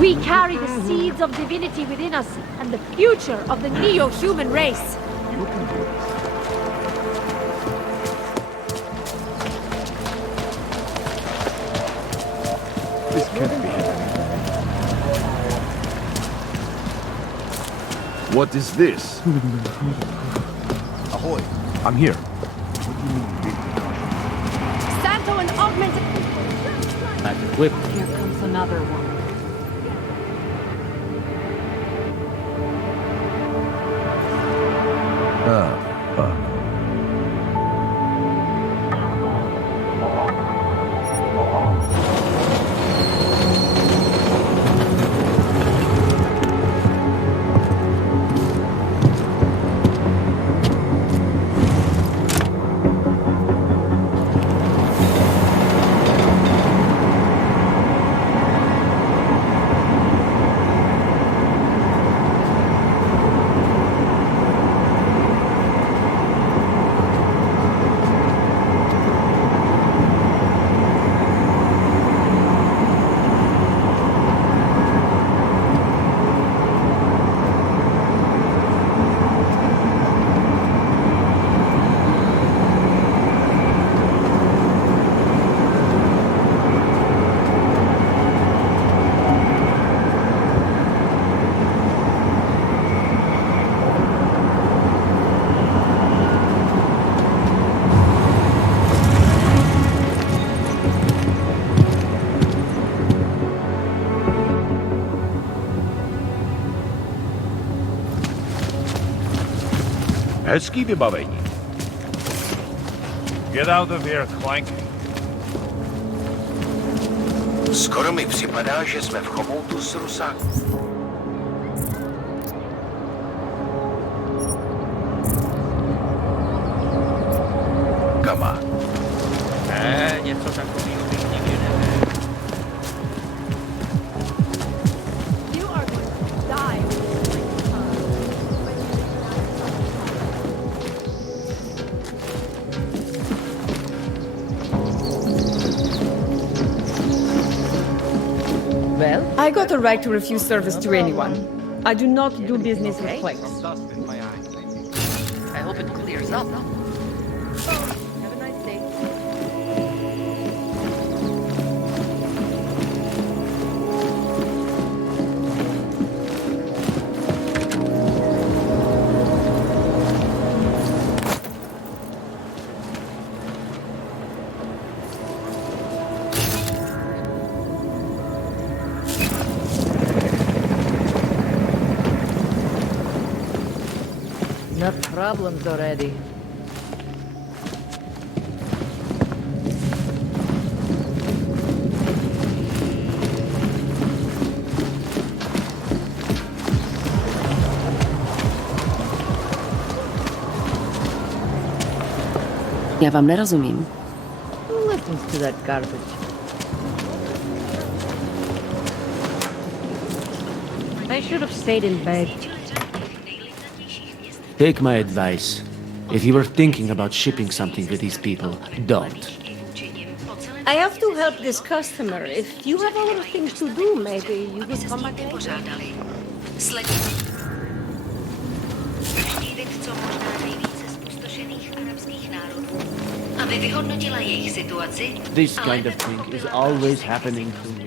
We carry the seeds of divinity within us and the future of the neo-human race. You can do this. This can't be happening. What is this? Ahoy. I'm here. Santo and augmented... Back equipped. Here comes another one. Hezký vybavení. Get out of here, Clank. Skoro mi připadá, že jsme v chomoutu s Rusákem. Kama. Něco takového bych nikdy nevěděl. You are going to die. Well, I got a right to refuse service to anyone. I do not do business with planks. I hope it clears up. Have a nice day. Enough problems already. Já vám nerozumím. Who listens to that garbage? I should have stayed in bed. Take my advice. If you were thinking about shipping something to these people, don't. I have to help this customer. If you have other things to do, maybe you could come back later. Aby vyhodnotila jejich situaci. This kind of thing is always happening to me.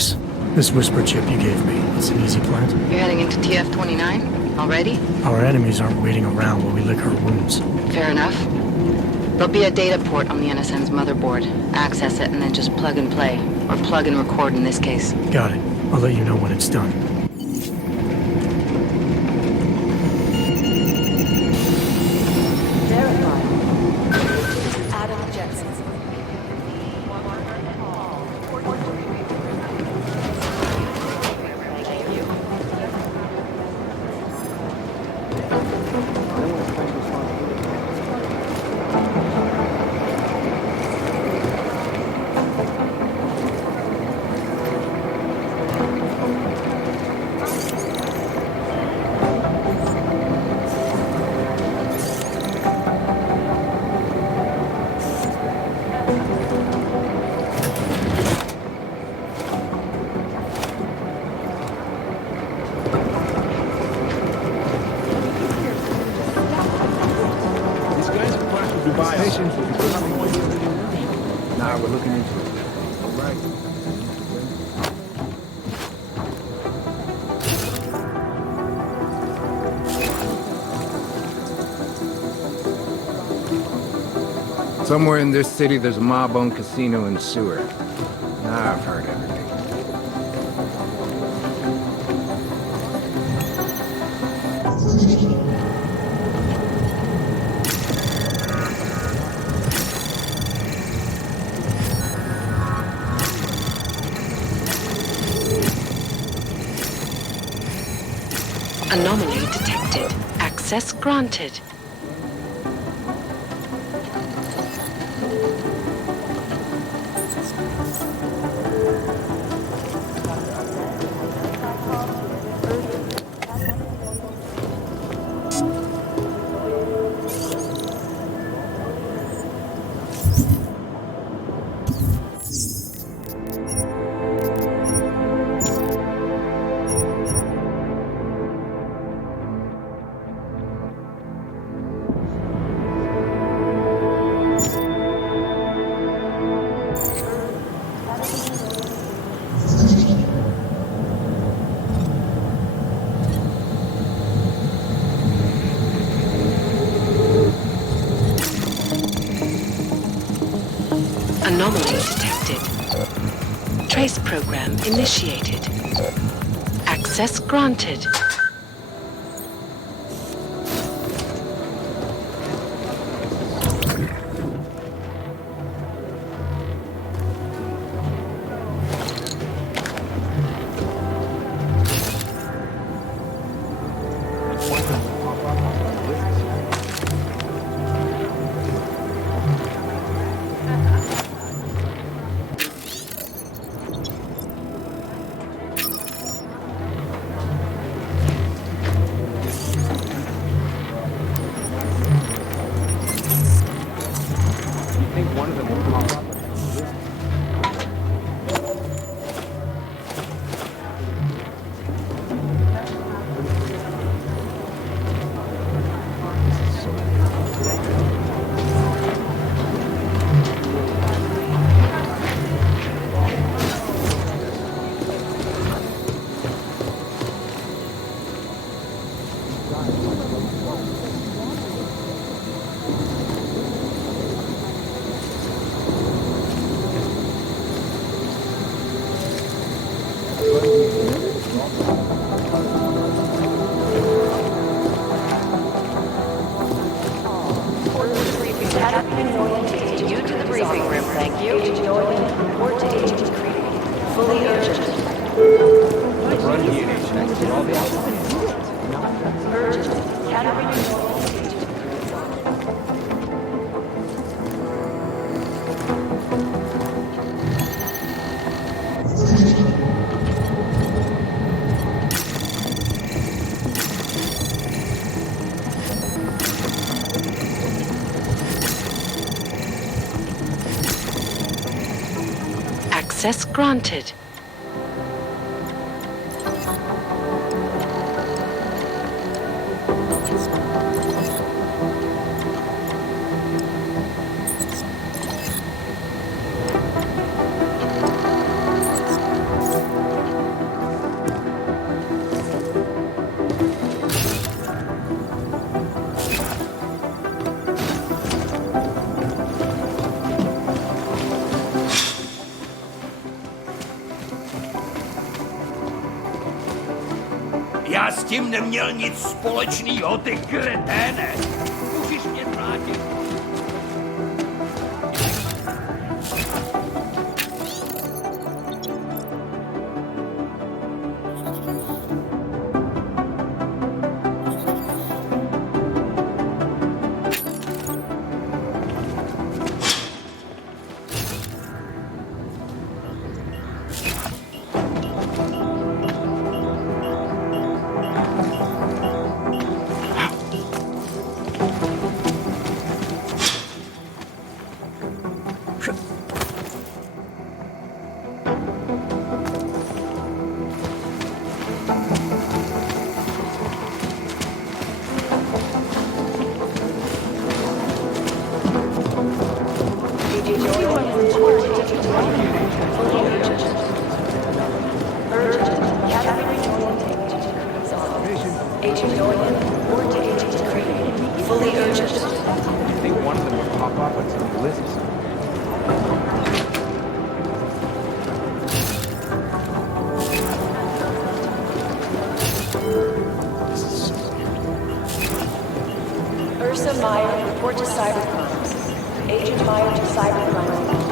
Thanks. This whisper chip you gave me, it's an easy plant. You're heading into TF29 already? Our enemies aren't waiting around while we lick our wounds. Fair enough. There'll be a data port on the NSN's motherboard. Access it and then just plug and play. Or plug and record in this case. Got it. I'll let you know when it's done. Nah, we're looking into it. All right. Somewhere in this city, there's a mob-owned casino and sewer. Now I've heard everything. Anomaly detected. Access granted. Anomaly detected. Trace program initiated. Access granted. You to the briefing room, thank you. Report to agent Creed. Fully urgent. Urgent. Category. Access granted. Já s tím neměl nic společného, ty kreténe! Můžeš mě vrátit? Agent Doyen, report to Agent Creed. Fully urgent. I think one of them would pop up on some lists. Ursa Meyer, report to cybercrimes. Agent Meyer to cybercrimes.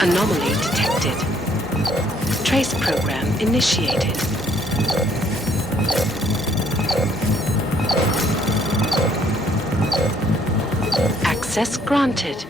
Anomaly detected. Trace program initiated. Access granted.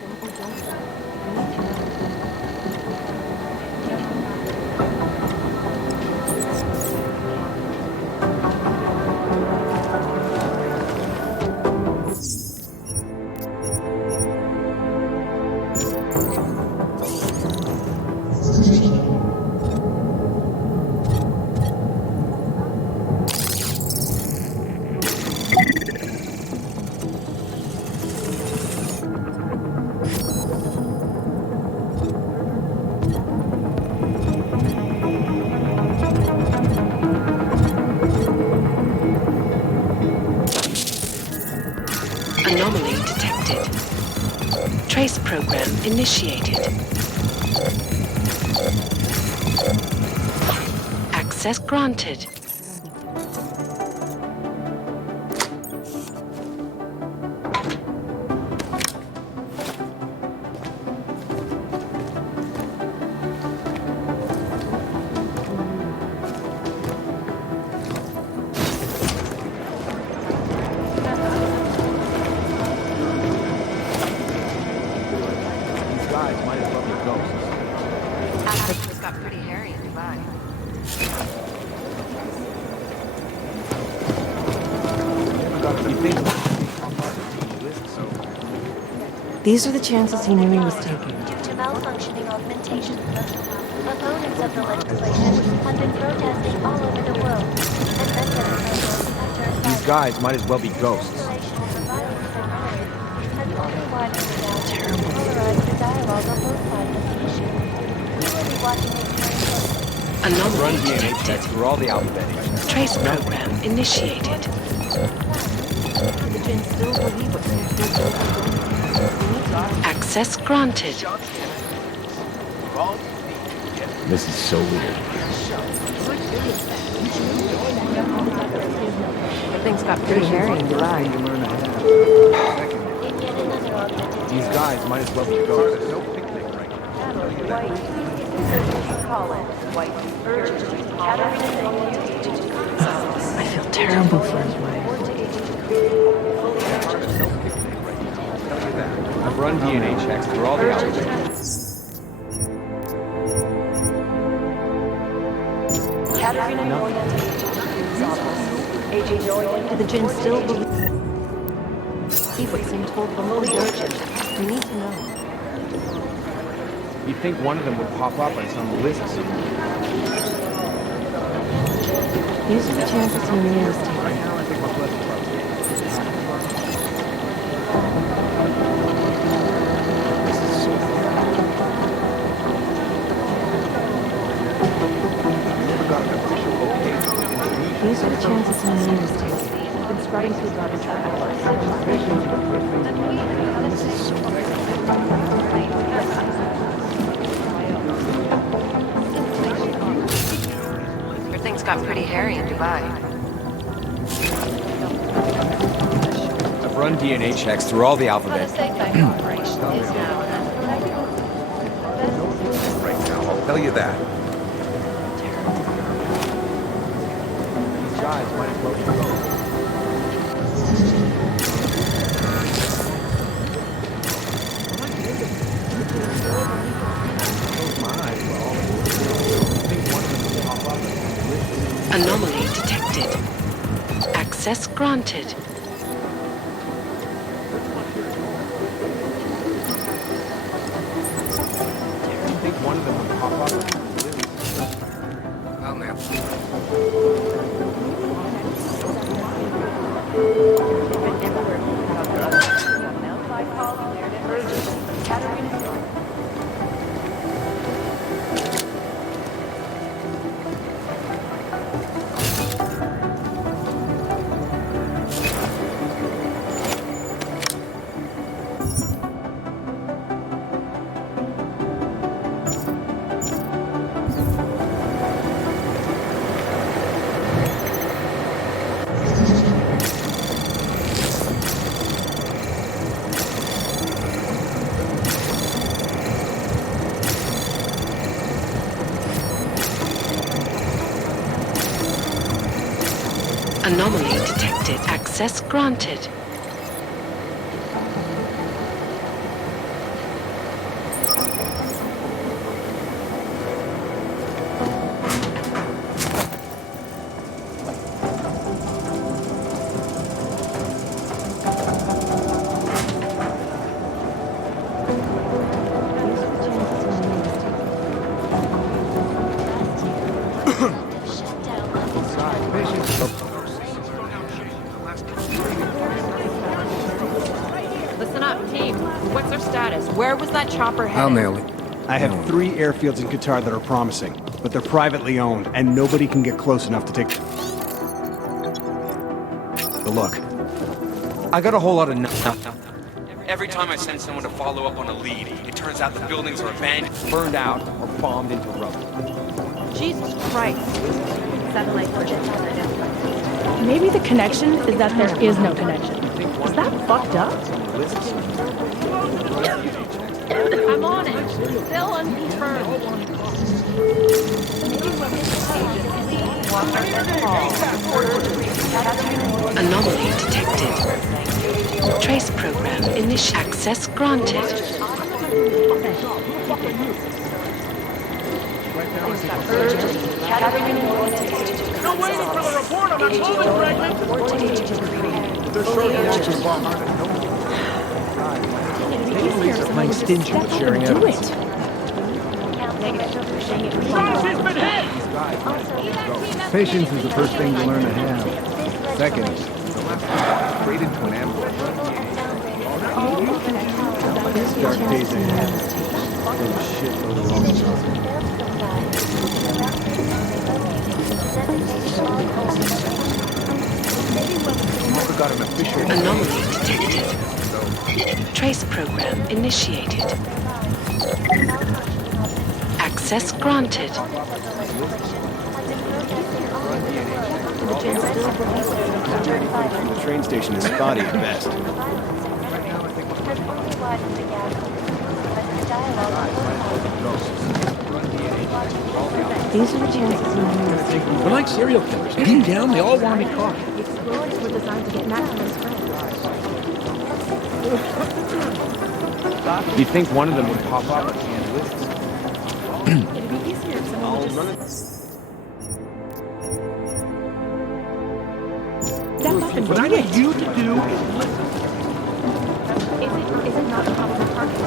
Anomaly detected. Trace program initiated. Access granted. These are the chances he knew he was taking. Due to malfunctioning augmentation protocol, opponents of the legislation have been protesting all over the world. And residents These guys might as well be ghosts. Anomaly Run DNA detected. checks through all the alphabet. Trace program initiated. Access granted. This is so weird. pretty hairy in July. These guys might as well be ghosts. There's no picnic right now. I feel terrible for his wife. I've run DNA checks through all the outlets. The Jinn still believe what's being told remotely urgent. We need to know. You'd think one of them would pop up on some list somewhere. These are the chances he made a mistake. Right now, I think we're blessed. These are the chances he made a mistake. I've been scrubbing through garbage for hours. Your things got pretty hairy in Dubai. I've run DNA checks through all the alphabet. Right now, I'll tell you that. These guys might as well be ghosts. Anomaly detected. Access granted. I think one of them would pop up. Well, now. Anomaly detected. Access granted. Listen up, team. What's their status? Where was that chopper headed? I'll nail it. I have 3 airfields in Qatar that are promising, but they're privately owned, and nobody can get close enough to take the look. I got a whole lot of nothing. Every time I send someone to follow up on a lead, it turns out the buildings are abandoned, burned out, or bombed into rubble. Jesus Christ. Satellite project. Maybe the connection is that there is no connection. Is that fucked up? I'm on it. Still unconfirmed. Anomaly detected. Trace program initial. Access granted. Still waiting for the report on that woman pregnant! They're short Playing stingy with sharing evidence. Patience is the first thing you learn to have. Second, Straight into an ambush. dark days ahead. Full of shit load of wrong stuff. Never got an official. Anomaly detected. Trace program initiated. Access granted. train station is spotty at best. Has only widened the gap. But the dialogue on both sides. These are the chances you lose. We're like serial killers. Deep down, they all want to be caught. The explorers were designed to get maximum spread. You'd think one of them would pop up at the end of this. It'd be easier if someone would just step up and What I need you to do is listen. Is it not probably parking?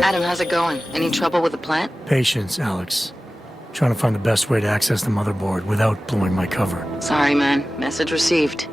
Adam, how's it going? Any trouble with the plant? Patience, Alex. Trying to find the best way to access the motherboard without blowing my cover. Sorry, man. Message received.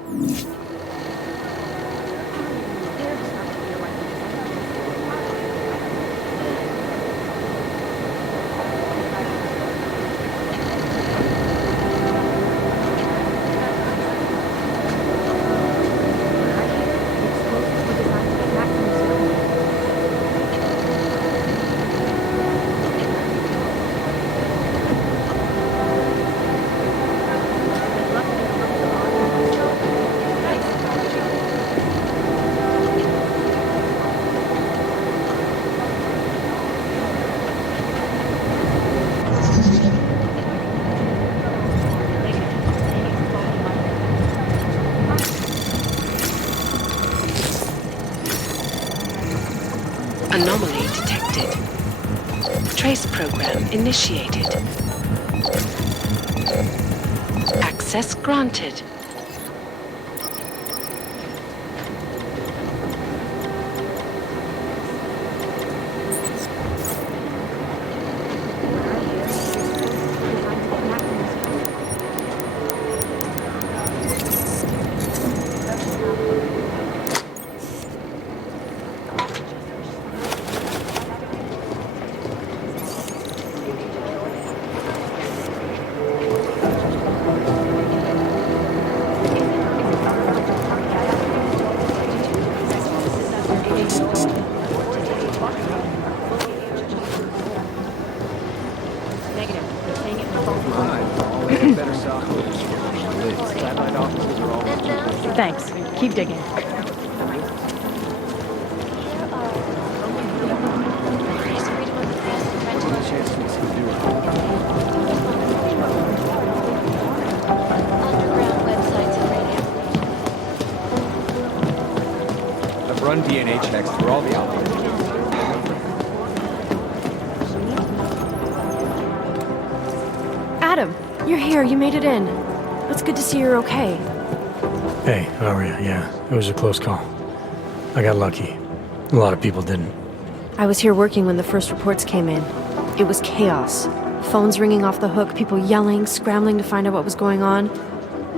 Anomaly detected. Trace program initiated. Access granted. Thanks. Keep digging. I've run DNA checks through all the outlets. Adam, you're here. You made it in. It's good to see you're okay. Hey, how are you? Yeah, it was a close call. I got lucky. A lot of people didn't. I was here working when the first reports came in. It was chaos. Phones ringing off the hook, people yelling, scrambling to find out what was going on.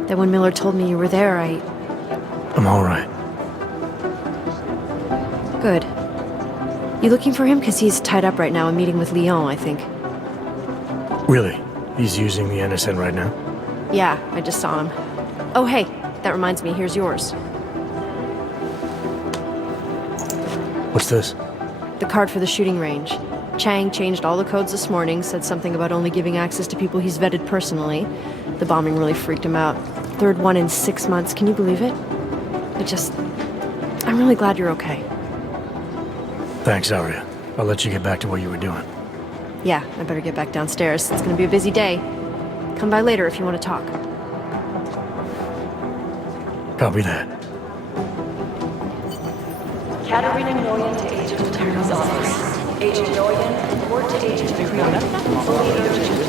Then when Miller told me you were there, I'm all right. Good. You looking for him? Because he's tied up right now and meeting with Lyon, I think. Really? He's using the NSN right now? Yeah, I just saw him. Oh, hey, that reminds me, here's yours. What's this? The card for the shooting range. Chang changed all the codes this morning, said something about only giving access to people he's vetted personally. The bombing really freaked him out. Third one in 6 months, can you believe it? I'm really glad you're okay. Thanks, Aria. I'll let you get back to what you were doing. Yeah, I better get back downstairs. It's gonna be a busy day. Come by later if you want to talk. Copy that. Katerina Nguyen to Agent Attorney's office. Agent Nguyen, report to Agent Attorney. Fully urgent.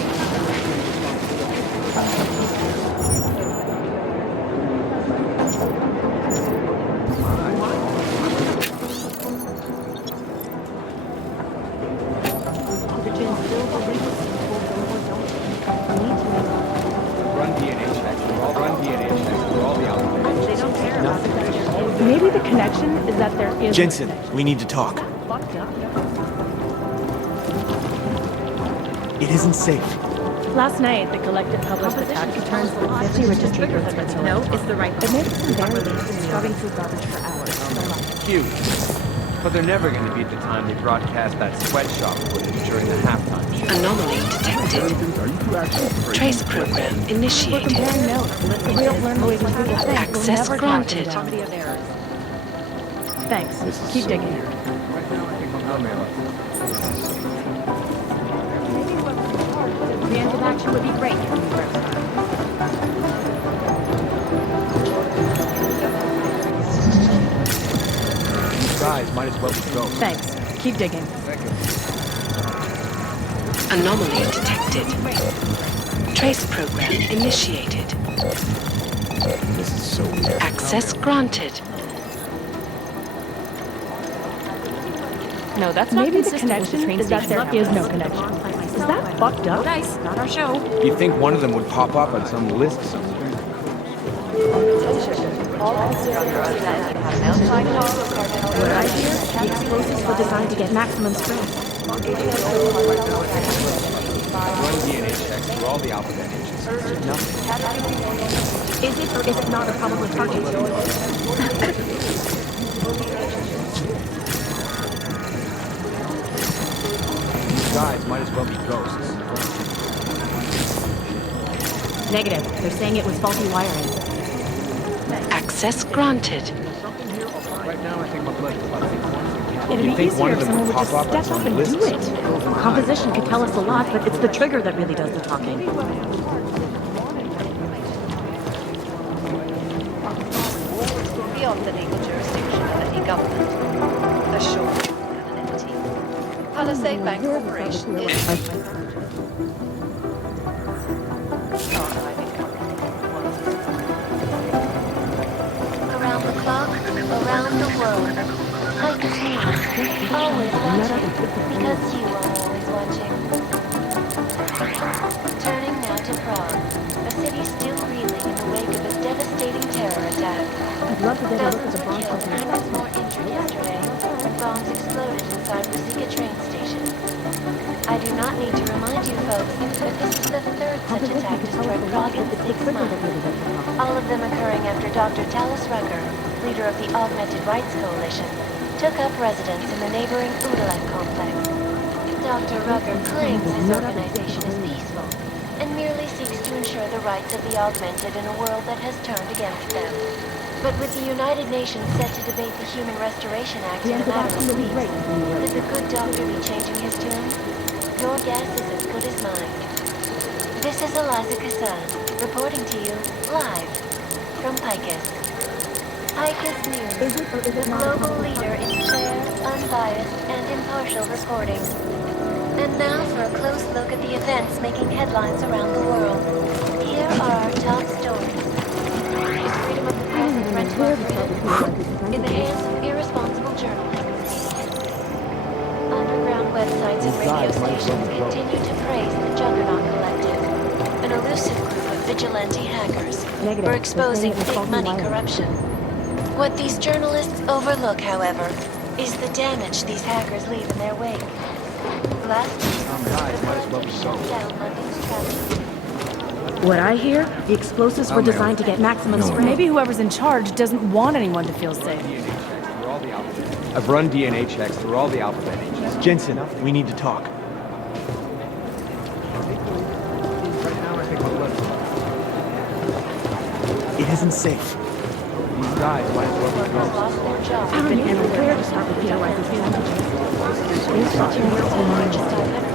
Run DNA checks. connection is that there is Jensen, no connection. we need to talk. Fucked up. It isn't safe. Last night, the collective published the tax returns for the 50 richest people in Switzerland. No, it's the right It makes them barely scrubbing through garbage for hours. Cute. But they're never going to beat the time they broadcast that sweatshop footage during the halftime show. Anomaly detected. Trace program We're initiated. comparing notes. If we don't learn the way these people think, Access we'll never granted. track them down. Thanks. Keep digging. Preemptive action would be great. Guys, might as well be go. Thanks. Keep digging. Anomaly detected. Trace program initiated. This is so weird. Access granted. No, that's not maybe the connection is that there is no connection. Is that fucked up? Nice, not our show. You'd think one of them would pop up on some list somewhere. What I hear, the explosives were designed to get maximum strength. Run DNA checks through all the alphabet agents. Nothing. Is it or is it not a probable target? These guys might as well be ghosts. Negative. They're saying it was faulty wiring. Access granted. Right now, I think my blood is about It'd be easier if someone would just step up and do it. Composition could tell us a lot, but it's the trigger that really does the talking. Beyond the legal jurisdiction of any government, assured anonymity. Palisade Bank Corporation is... Around the clock, around the world. Like me, always watching, because you are always watching. Turning now to Prague, a city still reeling in the wake of a devastating terror attack. I'd love to get a look at the bomb Dozens were killed, hundreds more injured yesterday when bombs exploded inside Rusika train station. I do not need to remind you folks that this is the third such attack to strike Prague in 6 months. All of them occurring after Dr. Talis Rucker, leader of the Augmented Rights Coalition, took up residence in the neighboring Udalek complex. Dr. Rucker claims his organization is peaceful and merely seeks to ensure the rights of the augmented in a world that has turned against them. But with the United Nations set to debate the Human Restoration Act in a matter of weeks, could the good doctor be changing his tune? Your guess is as good as mine. This is Eliza Kassan, reporting to you live from Picus. Picus News, the global leader in fair, unbiased, and impartial reporting. And now for a close look at the events making headlines around the world. Here are our top stories. Is freedom of the press and parental freedom in the hands of irresponsible journalists? Underground websites and radio stations continue to praise the Juggernaut Collective, an elusive group of vigilante hackers for exposing big money corruption. What these journalists overlook, however, is the damage these hackers leave in their wake. Last week, guys, might as well be so. down London's traffic. What I hear, the explosives were designed to get maximum strength. Maybe whoever's in charge doesn't want anyone to feel safe. I've run DNA checks through all the alphabet agents. Jensen, we need to talk. It isn't safe. These guys might as well be ghosts. Lost their jobs. I've been unaware to start with theorizing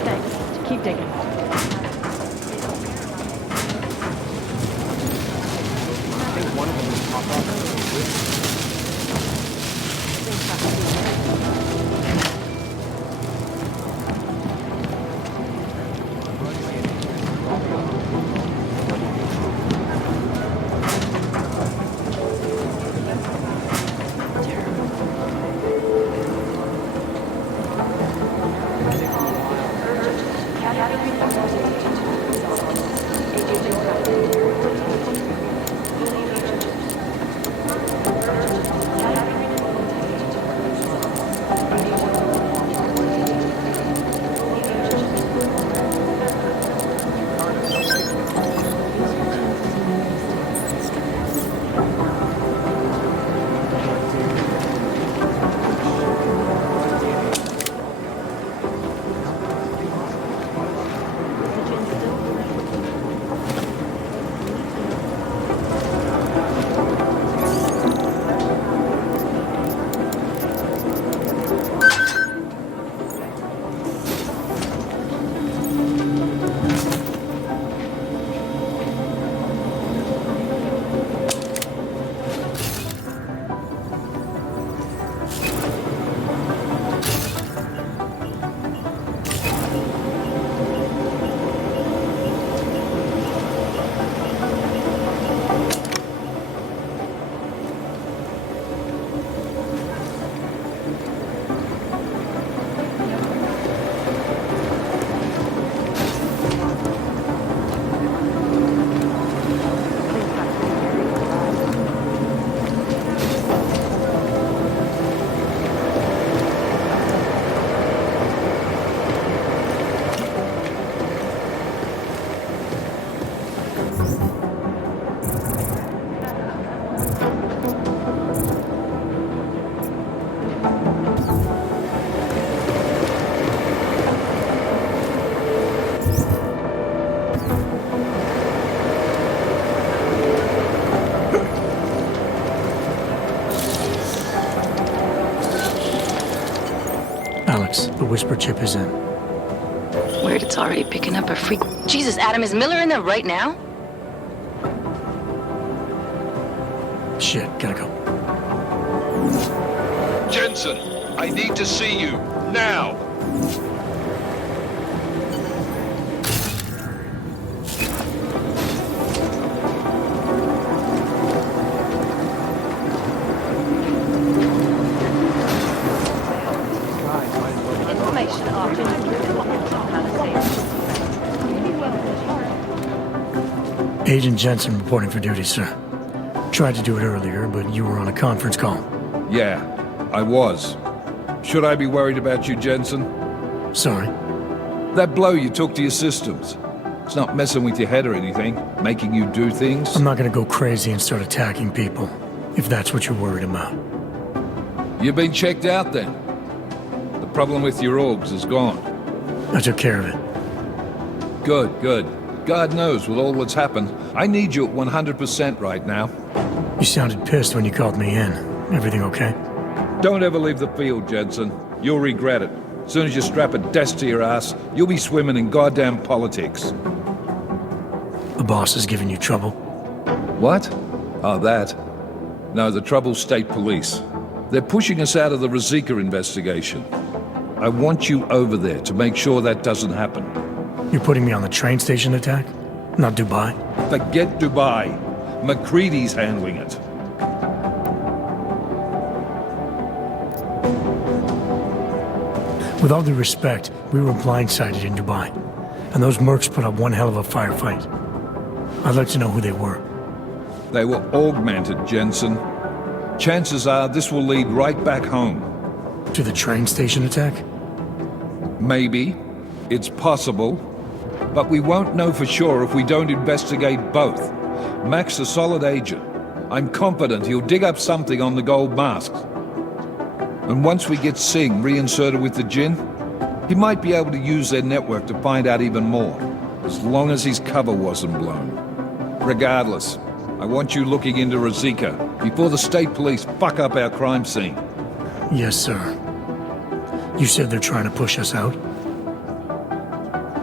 Thanks. Keep digging. One of them will pop up. whisper chip is in. Weird, it's already picking up a freak. Jesus, Adam, is Miller in there right now? Shit, gotta go. Jensen, I need to see you, now! Agent Jensen reporting for duty, sir. Tried to do it earlier, but you were on a conference call. Yeah, I was. Should I be worried about you, Jensen? Sorry. That blow you took to your systems. It's not messing with your head or anything, making you do things. I'm not gonna go crazy and start attacking people, if that's what you're worried about. You've been checked out then. The problem with your orgs is gone. I took care of it. Good, good. God knows, with all that's happened, I need you at 100% right now. You sounded pissed when you called me in. Everything okay? Don't ever leave the field, Jensen. You'll regret it. As soon as you strap a desk to your ass, you'll be swimming in goddamn politics. The boss is giving you trouble? What? Oh, that. No, the trouble's state police. They're pushing us out of the Ruzicka investigation. I want you over there to make sure that doesn't happen. You're putting me on the train station attack? Not Dubai? Forget Dubai. McCready's handling it. With all due respect, we were blindsided in Dubai, and those mercs put up one hell of a firefight. I'd like to know who they were. They were augmented, Jensen. Chances are this will lead right back home. To the train station attack? Maybe. It's possible. But we won't know for sure if we don't investigate both. Mac's a solid agent. I'm confident he'll dig up something on the gold masks. And once we get Singh reinserted with the Jinn, he might be able to use their network to find out even more, as long as his cover wasn't blown. Regardless, I want you looking into Ruzicka before the state police fuck up our crime scene. Yes, sir. You said they're trying to push us out?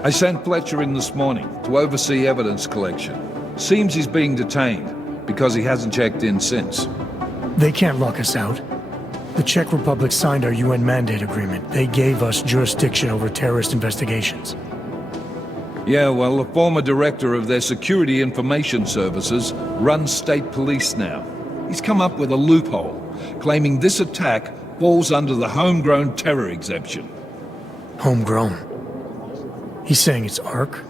I sent Fletcher in this morning to oversee evidence collection. Seems he's being detained because he hasn't checked in since. They can't lock us out. The Czech Republic signed our UN mandate agreement. They gave us jurisdiction over terrorist investigations. Yeah, well, the former director of their security information services runs state police now. He's come up with a loophole, claiming this attack falls under the homegrown terror exemption. Homegrown? He's saying it's ARC?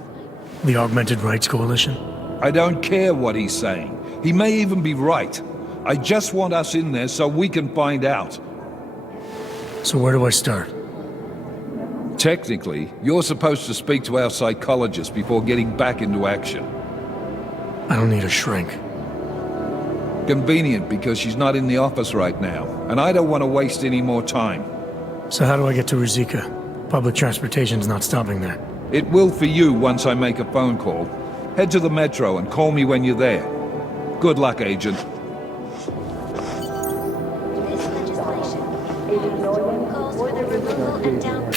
The Augmented Rights Coalition? I don't care what he's saying. He may even be right. I just want us in there so we can find out. So where do I start? Technically, you're supposed to speak to our psychologist before getting back into action. I don't need a shrink. Convenient because she's not in the office right now, and I don't want to waste any more time. So how do I get to Ruzicka? Public transportation's not stopping there. It will for you once I make a phone call. Head to the metro and call me when you're there. Good luck, Agent. This legislation calls for the removal and down...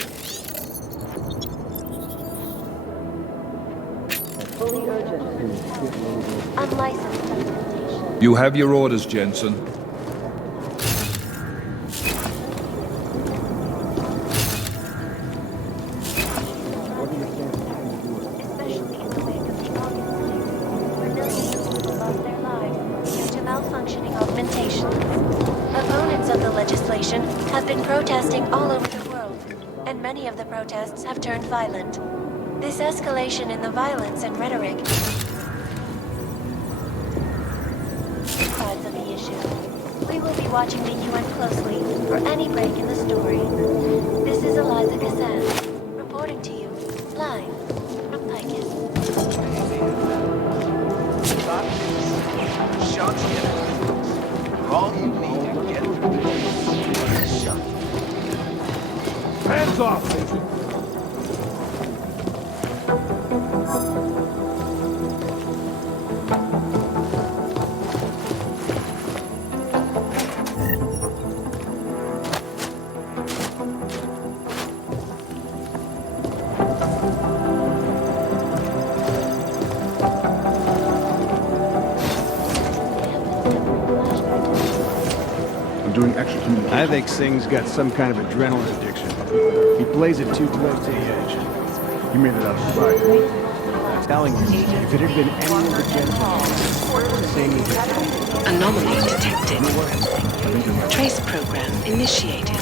Unlicensed transportation. You have your orders, Jensen. Especially in the wake of the August flare, where millions of people lost their lives due to malfunctioning augmentations. Opponents of the legislation have been protesting all over the world, and many of the protests have turned violent. This escalation in the violence and rhetoric sides of the issue. We will be watching the UN closely for any break in the story. This is Eliza Gassan, reporting to you, live from Picus. All you need to get through this shot. Hands off, Agent! doing extra communication. I think Singh's got some kind of adrenaline addiction. He plays it too close to the edge. He made it out of spite. I'm telling you, if it had been any of the gentlemen, Singh is Anomaly detected. Trace program initiated.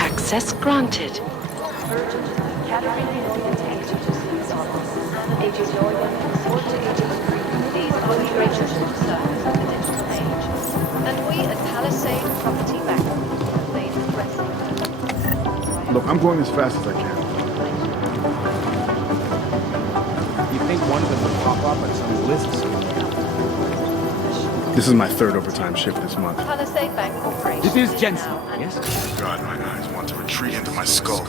Access granted. Agent Noyan, report to Agent McCready. These are the registered service confidential page. And we at Palisade Property Backup have made the pressing. Look, I'm going as fast as I can. You think one of them would pop up on some lists? This is my third overtime shift this month. Palisade Bank Corporation. This is Jensen. Yes? God, my eyes want to retreat into my skull.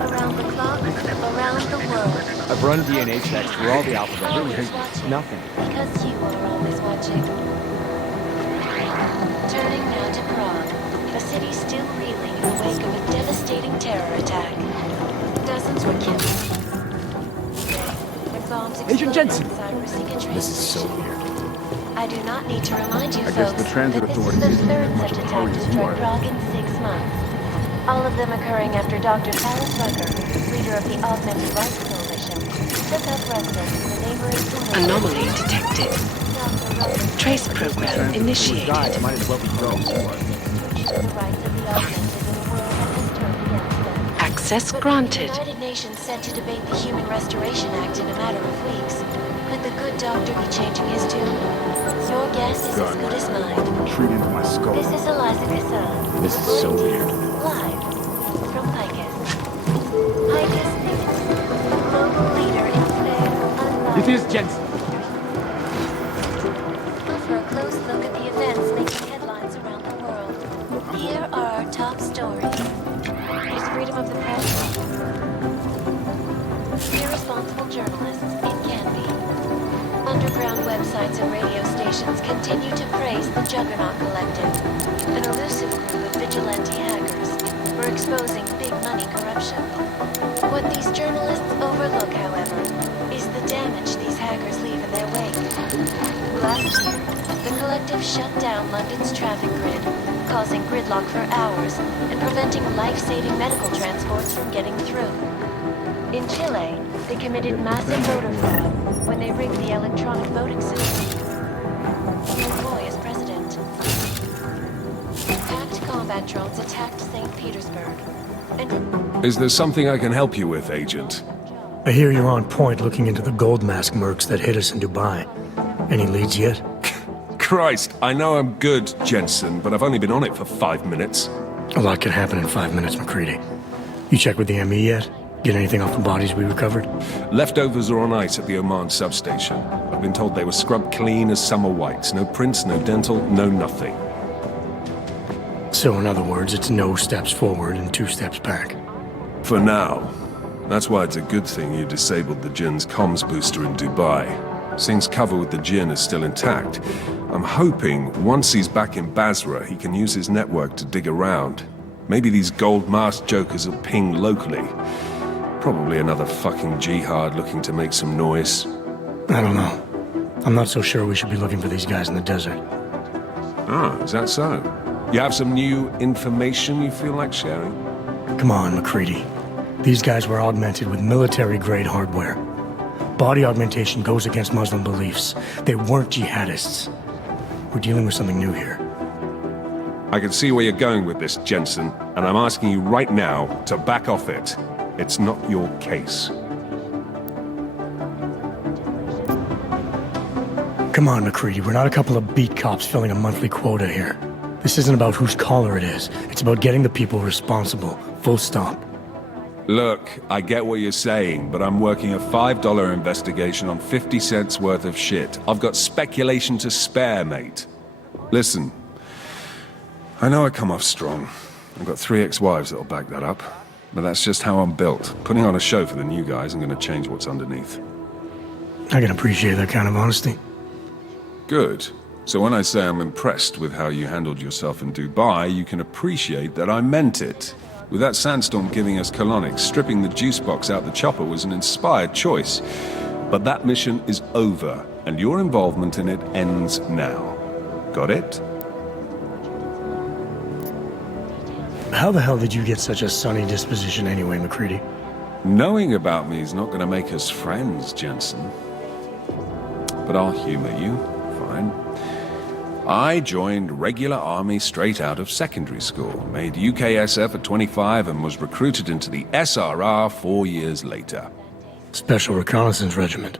Around the clock, around the world. I've run DNA checks through all the alphabet. Nothing. Because you are always watching. Turning now to Prague, a city still reeling in the wake of a devastating terror attack. Dozens were killed. When bombs Agent Jensen! inside Rosika train This is so weird. I do not need to remind you, I guess folks, the transit that this authority is the isn't in third much such of a attack hurry to as you strike are. Prague in 6 months. All of them occurring after Dr. Talis Rucker, leader of the Augmented Rights Coalition, took up residence in the neighboring community. Anomaly detected. Trace program initiated. Might as well be going. The rights of the augmented in a world that has turned against them. Access granted. The United Nations said to debate the Human Restoration Act in a matter of weeks. Could the good doctor be changing his tune? Your guess is as good as mine. Retreat into my skull. This is Eliza Cassan. This is so weird. Live from Picus. Picus News, the global leader in fair, unbiased. It is Jensen. For a close look at the events making headlines around the world, here are our top stories. Is freedom of the press? Irresponsible journalists, it can be. Underground websites and radio stations continue to praise the Juggernaut Collective, an elusive group of vigilante hackers for exposing big money corruption. What these journalists overlook, however, is the damage these hackers leave in their wake. Last year, the collective shut down London's traffic grid, causing gridlock for hours and preventing life-saving medical transports from getting through. In Chile, they committed massive voter fraud when they rigged the electronic voting system. Your boy is president. Packed combat drones attacked St. Petersburg. And Is there something I can help you with, Agent? I hear you're on point looking into the gold mask mercs that hit us in Dubai. Any leads yet? Christ, I know I'm good, Jensen, but I've only been on it for 5 minutes. A lot can happen in 5 minutes, McCready. You checked with the ME yet? Get anything off the bodies we recovered? Leftovers are on ice at the Oman substation. I've been told they were scrubbed clean as summer whites. No prints, no dental, no nothing. So in other words, it's no steps forward and 2 steps back. For now. That's why it's a good thing you disabled the Jinn's comms booster in Dubai. Singh's cover with the Jinn is still intact. I'm hoping once he's back in Basra, he can use his network to dig around. Maybe these gold mask jokers will ping locally. Probably another fucking jihad looking to make some noise. I don't know. I'm not so sure we should be looking for these guys in the desert. Ah, is that so? You have some new information you feel like sharing? Come on, McCready. These guys were augmented with military-grade hardware. Body augmentation goes against Muslim beliefs. They weren't jihadists. We're dealing with something new here. I can see where you're going with this, Jensen, and I'm asking you right now to back off it. It's not your case. Come on, McCready. We're not a couple of beat cops filling a monthly quota here. This isn't about whose collar it is. It's about getting the people responsible. Full stop. Look, I get what you're saying, but I'm working a $5 investigation on 50 cents worth of shit. I've got speculation to spare, mate. Listen, I know I come off strong. I've got 3 ex-wives that'll back that up. But that's just how I'm built. Putting on a show for the new guys, I'm gonna change what's underneath. I can appreciate that kind of honesty. Good. So when I say I'm impressed with how you handled yourself in Dubai, you can appreciate that I meant it. With that sandstorm giving us colonics, stripping the juice box out the chopper was an inspired choice. But that mission is over, and your involvement in it ends now. Got it? How the hell did you get such a sunny disposition anyway, McCready? Knowing about me is not going to make us friends, Jensen. But I'll humor you. Fine. I joined regular army straight out of secondary school, made UKSF at 25 and was recruited into the SRR 4 years later. Special Reconnaissance Regiment.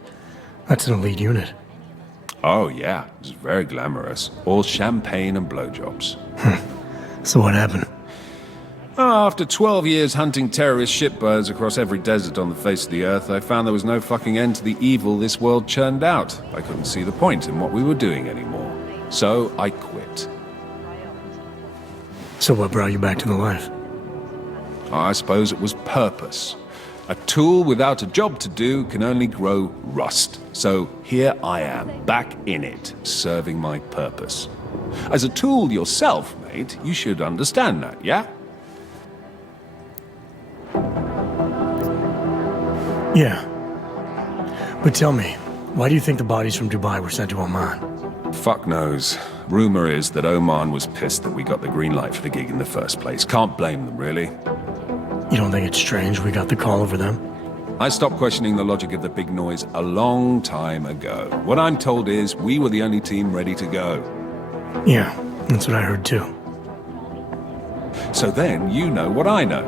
That's an elite unit. Oh yeah, it was very glamorous. All champagne and blowjobs. So what happened? After 12 years hunting terrorist shitbirds across every desert on the face of the earth, I found there was no fucking end to the evil this world churned out. I couldn't see the point in what we were doing anymore. So I quit. So what brought you back to the life? I suppose it was purpose. A tool without a job to do can only grow rust. So here I am, back in it, serving my purpose. As a tool yourself, mate, you should understand that, yeah? Yeah. But tell me, why do you think the bodies from Dubai were sent to Oman? Fuck knows. Rumor is that Oman was pissed that we got the green light for the gig in the first place. Can't blame them, really. You don't think it's strange we got the call over them? I stopped questioning the logic of the big noise a long time ago. What I'm told is we were the only team ready to go. Yeah, that's what I heard too. So then you know what I know.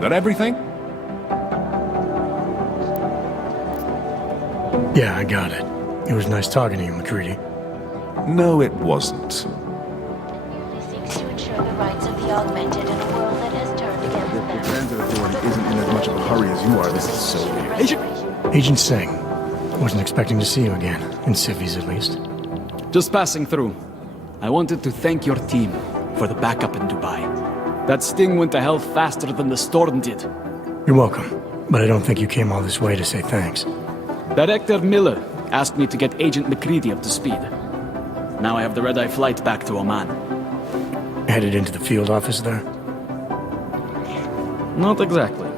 Got everything? Yeah, I got it. It was nice talking to you, McCready. No, it wasn't. Seeks to ensure the rights of the augmented in a world that has turned against them. Your transit authority isn't in as much of a hurry as you are. This is so weird. Agent Singh. Wasn't expecting to see you again. In civvies, at least. Just passing through. I wanted to thank your team for the backup in Dubai. That sting went to hell faster than the storm did. You're welcome. But I don't think you came all this way to say thanks. Director Miller asked me to get Agent McCready up to speed. Now I have the red-eye flight back to Oman. Headed into the field office there? Not exactly.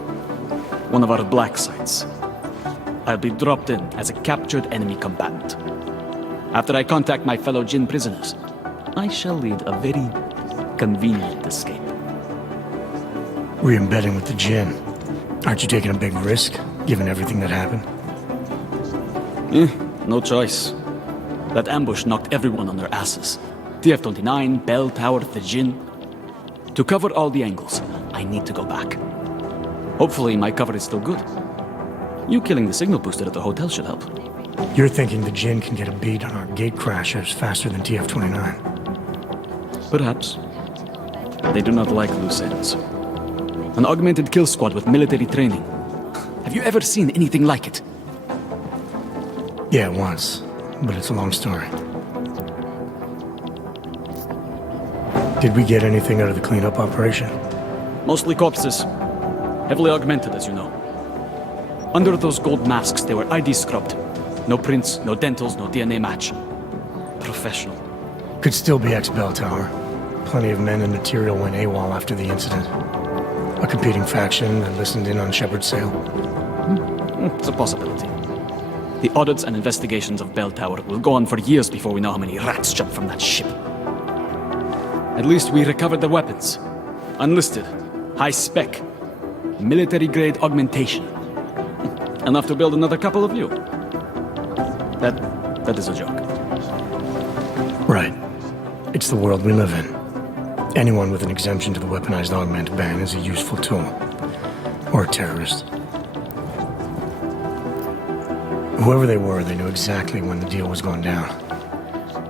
One of our black sites. I'll be dropped in as a captured enemy combatant. After I contact my fellow Jinn prisoners, I shall lead a very convenient escape. Re-embedding with the Jinn. Aren't you taking a big risk, given everything that happened? No choice. That ambush knocked everyone on their asses. TF29, Bell Tower, the Jinn. To cover all the angles, I need to go back. Hopefully my cover is still good. You killing the signal booster at the hotel should help. You're thinking the Jinn can get a beat on our gate crashers faster than TF29? Perhaps. They do not like loose ends. An augmented kill squad with military training. Have you ever seen anything like it? Yeah, once. But it's a long story. Did we get anything out of the cleanup operation? Mostly corpses. Heavily augmented, as you know. Under those gold masks, they were ID scrubbed. No prints, no dentals, no DNA match. Professional. Could still be ex-Bell Tower. Plenty of men and material went AWOL after the incident. A competing faction that listened in on Shepard's sale. It's a possibility. The audits and investigations of Bell Tower will go on for years before we know how many rats jumped from that ship. At least we recovered their weapons. Unlisted, high-spec, military-grade augmentation. Enough to build another couple of you. That is a joke. Right. It's the world we live in. Anyone with an exemption to the weaponized augment ban is a useful tool. Or a terrorist. Whoever they were, they knew exactly when the deal was going down.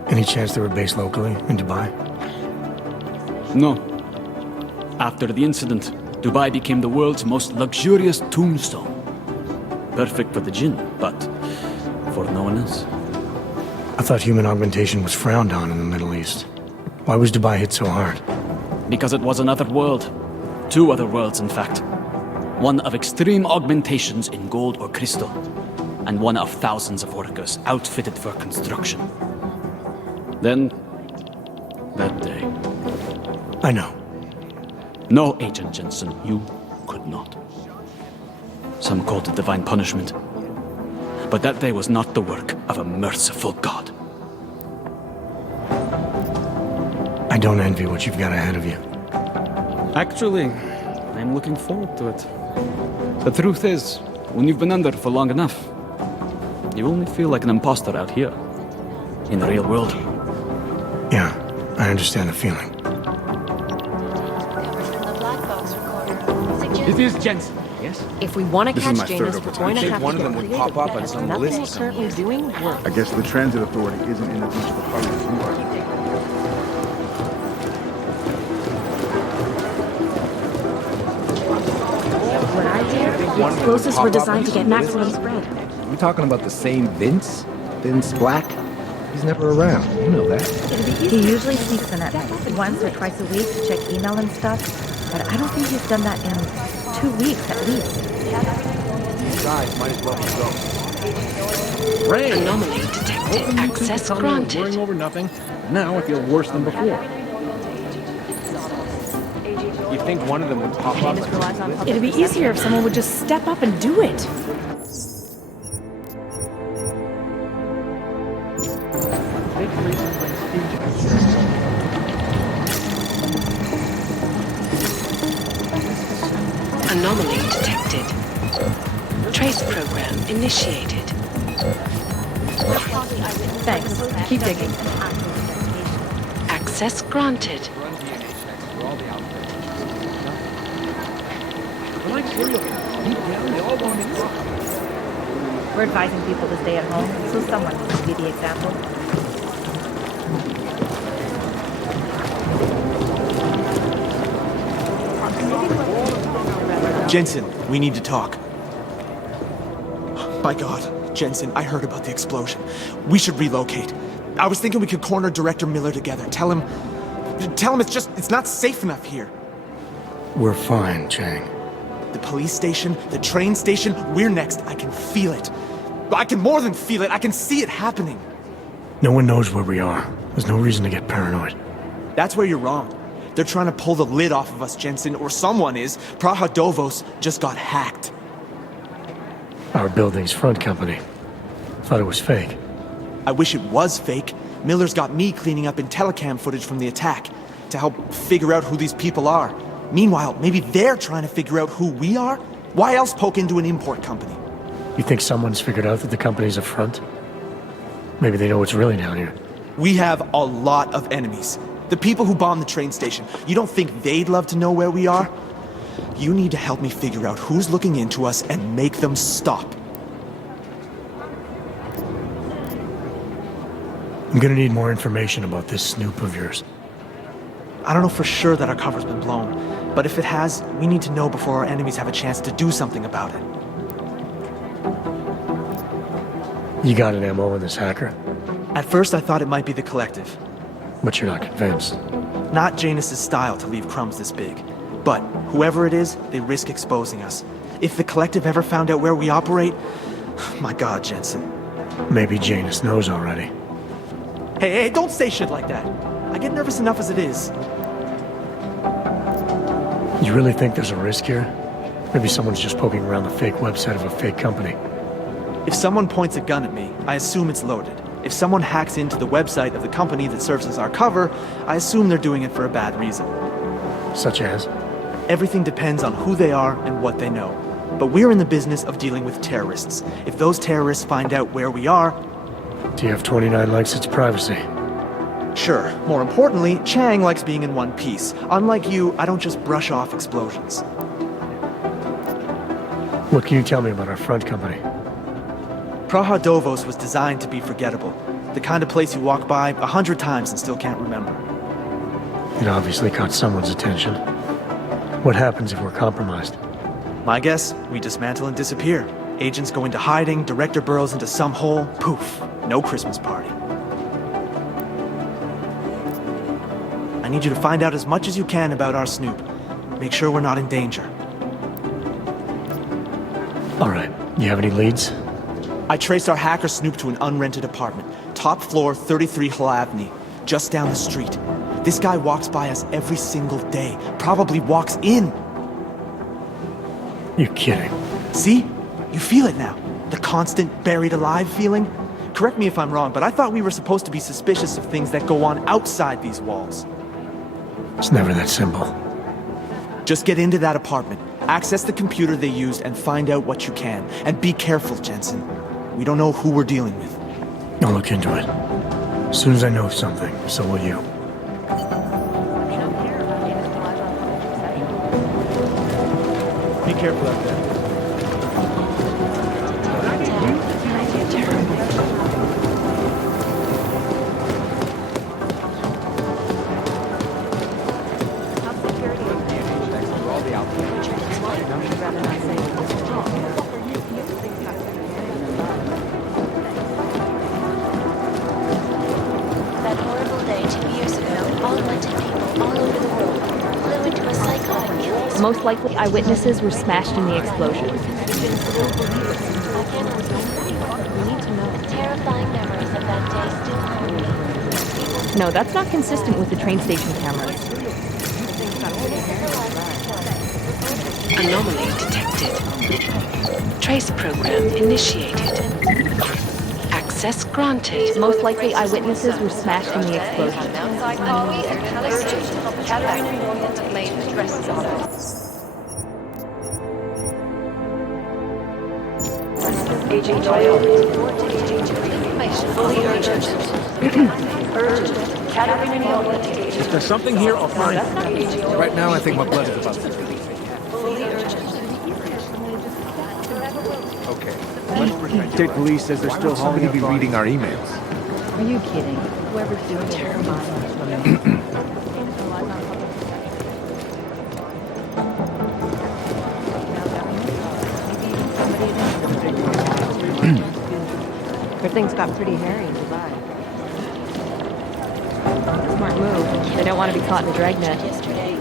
Any chance they were based locally, in Dubai? No. After the incident, Dubai became the world's most luxurious tombstone. Perfect for the Jinn, but for no one else. I thought human augmentation was frowned on in the Middle East. Why was Dubai hit so hard? Because it was another world. Two other worlds, in fact. One of extreme augmentations in gold or crystal, and one of thousands of workers outfitted for construction. Then, that day. I know. No, Agent Jensen, you could not. Some called it divine punishment. But that day was not the work of a merciful God. I don't envy what you've got ahead of you. Actually, I'm looking forward to it. The truth is, when you've been under for long enough, you only feel like an imposter out here, in the real world. Yeah, I understand the feeling. It is Jensen, yes? If we want to This is catch my third Janus, we're overtime. going to Think have one to of get them would creative. pop up on That some has nothing list we're currently doing works. I guess the transit authority isn't in as much of a hurry as you are. What I hear, the explosives were designed to get maximum spread. We talking about the same Vince? Vince Black? He's never around. You know that. He usually sneaks in at night, once or twice a week to check email and stuff, but I don't think he's done that in 2 weeks at least. Besides, might as well go. Ray! Anomaly detected. Access granted. Worrying over nothing. Now I feel worse than before. You think one of them would pop up? It'd be easier if someone would just step up and do it. Anomaly detected. Trace program initiated. Thanks. Keep digging. Access granted. We're advising people to stay at home, so someone needs to be the example. Jensen, we need to talk. By God, Jensen, I heard about the explosion. We should relocate. I was thinking we could corner Director Miller together. Tell him it's not safe enough here. We're fine, Chang. The police station, the train station, we're next. I can feel it. I can more than feel it. I can see it happening. No one knows where we are. There's no reason to get paranoid. That's where you're wrong. They're trying to pull the lid off of us, Jensen, or someone is. Praha just got hacked. Our building's front company. Thought it was fake. I wish it was fake. Miller's got me cleaning up IntelliCam footage from the attack to help figure out who these people are. Meanwhile, maybe they're trying to figure out who we are? Why else poke into an import company? You think someone's figured out that the company's a front? Maybe they know what's really down here. We have a lot of enemies. The people who bombed the train station. You don't think they'd love to know where we are? You need to help me figure out who's looking into us and make them stop. I'm gonna need more information about this snoop of yours. I don't know for sure that our cover's been blown, but if it has, we need to know before our enemies have a chance to do something about it. You got an MO in this hacker? At first I thought it might be the Collective. But you're not convinced. Not Janus's style to leave crumbs this big. But whoever it is, they risk exposing us. If the Collective ever found out where we operate... My God, Jensen. Maybe Janus knows already. Hey, don't say shit like that. I get nervous enough as it is. You really think there's a risk here? Maybe someone's just poking around the fake website of a fake company. If someone points a gun at me, I assume it's loaded. If someone hacks into the website of the company that serves as our cover, I assume they're doing it for a bad reason. Such as? Everything depends on who they are and what they know. But we're in the business of dealing with terrorists. If those terrorists find out where we are... TF29 likes its privacy. Sure. More importantly, Chang likes being in one piece. Unlike you, I don't just brush off explosions. What can you tell me about our front company? Praha was designed to be forgettable. The kind of place you walk by 100 times and still can't remember. It obviously caught someone's attention. What happens if we're compromised? My guess, we dismantle and disappear. Agents go into hiding, Director burrows into some hole, poof, no Christmas party. I need you to find out as much as you can about our snoop. Make sure we're not in danger. All right, you have any leads? I traced our hacker snoop to an unrented apartment. Top floor, 33 Halavni, just down the street. This guy walks by us every single day. Probably walks in. You're kidding. See? You feel it now. The constant buried alive feeling. Correct me if I'm wrong, but I thought we were supposed to be suspicious of things that go on outside these walls. It's never that simple. Just get into that apartment, access the computer they used, and find out what you can. And be careful, Jensen. We don't know who we're dealing with. I'll look into it. As soon as I know something, so will you. Be careful out there. That horrible day 2 years ago, all mental people all over the world flew into a psychotic killing. Most likely, eyewitnesses were smashed in the explosion. I cannot we need to know. The terrifying memories of that day still haunt me. No, that's not consistent with the train station cameras. Anomaly detected. Trace program initiated. Access granted. Most likely, eyewitnesses were smashed in the explosion. Outside Harvey and Palisade, Catherine and Royal made addresses on it. Agent Doyle, information fully urgent. Urgent. Catherine and Royal If there's something here, I'll find it. Right now, I think my blood is about to release. Fully urgent. Okay. State police says they're still hauling Somebody be reading our emails. Are you kidding? Whoever's doing it is lying. Everything's got pretty hairy in Dubai. Smart move. They don't want to be caught in a dragnet. Yesterday.